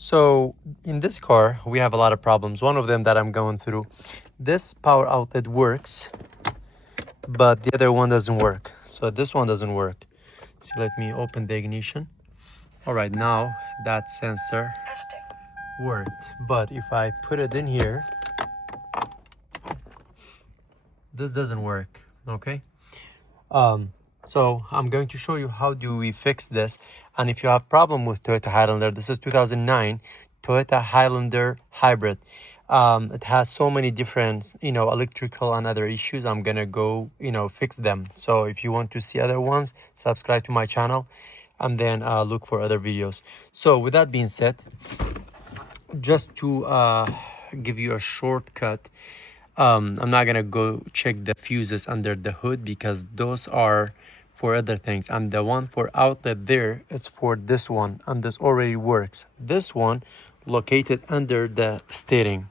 So in this car, we have a lot of problems. One of them that I'm going through, this power outlet works, but the other one doesn't work. So this one doesn't work. So let me open the ignition. All right, now that sensor worked. But if I put it in here, this doesn't work, okay? So I'm going to show you how do we fix this. And if you have problem with Toyota Highlander, this is 2009 Toyota Highlander Hybrid. It has so many different, electrical and other issues. I'm gonna go, fix them. So if you want to see other ones, subscribe to my channel and then look for other videos. So with that being said, just to give you a shortcut, I'm not gonna go check the fuses under the hood because those are for other things, and the one for outlet there is for this one, and this already works. This one located under the steering,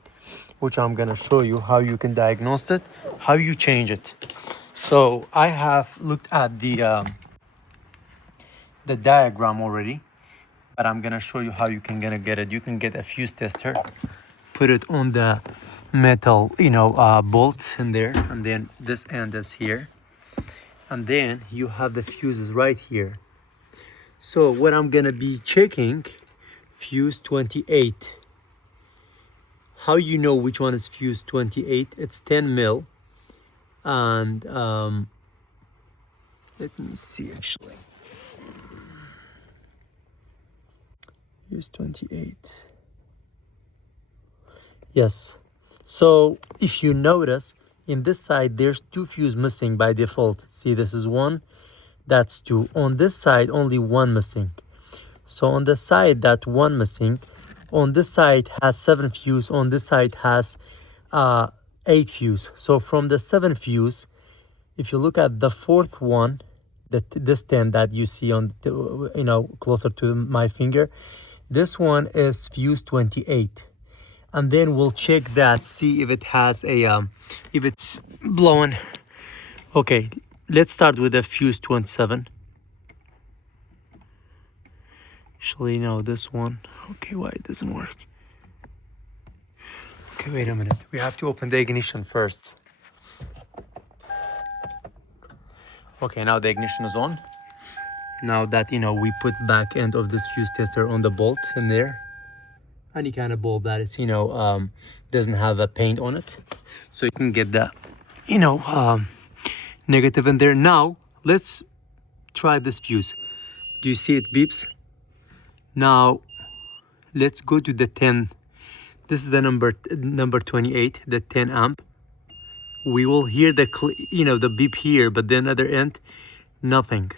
which I'm gonna show you how you can diagnose it, how you change it. So I have looked at the diagram already, but I'm gonna show you how you can get it. You can get a fuse tester, put it on the metal, bolt in there, and then this end is here, and then you have the fuses right here. So what I'm gonna be checking, fuse 28. How you know which one is fuse 28? It's 10 mil, and let me see actually. Fuse 28. Yes. So if you notice, in this side there's two fuses missing by default. See, this is one, that's two. On this side only one missing. So on the side that one missing, on this side has 7 fuse, on this side has 8 fuse. So from the 7 fuse, if you look at the fourth one, this 10 that you see on closer to my finger, this one is fuse 28. And then we'll check that, see if it has a if it's blowing. Okay, let's start with the fuse 27. Actually, no, this one. Okay, why it doesn't work? Okay, wait a minute. We have to open the ignition first. Okay, now the ignition is on. Now that we put back end of this fuse tester on the bolt in there. Any kind of bulb that is doesn't have a paint on it, so you can get the negative in there. Now let's try this fuse. Do you see it beeps? Now let's go to the 10. This is the number 28, the 10 amp. We will hear the the beep here, but then other end nothing.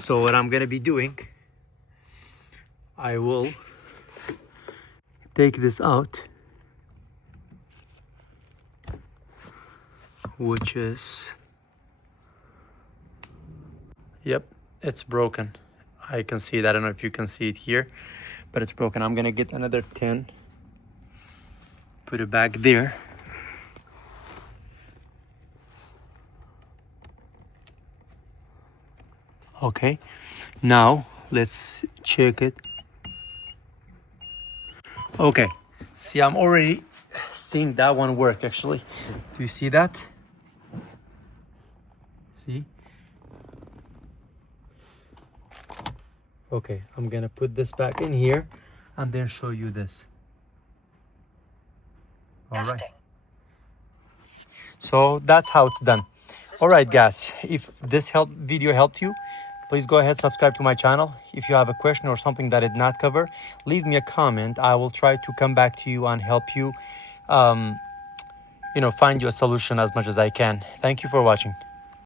So what I'm gonna be doing, I will take this out, which is, yep, it's broken. I can see it. I don't know if you can see it here, but it's broken. I'm gonna get another 10, put it back there. Okay, now let's check it. Okay, see, I'm already seeing that one work actually. Do you see that? See? Okay, I'm gonna put this back in here and then show you this. All right. So that's how it's done. All right, guys, if this video helped you, please go ahead, subscribe to my channel. If you have a question or something that I did not cover, leave me a comment. I will try to come back to you and help you, find you a solution as much as I can. Thank you for watching.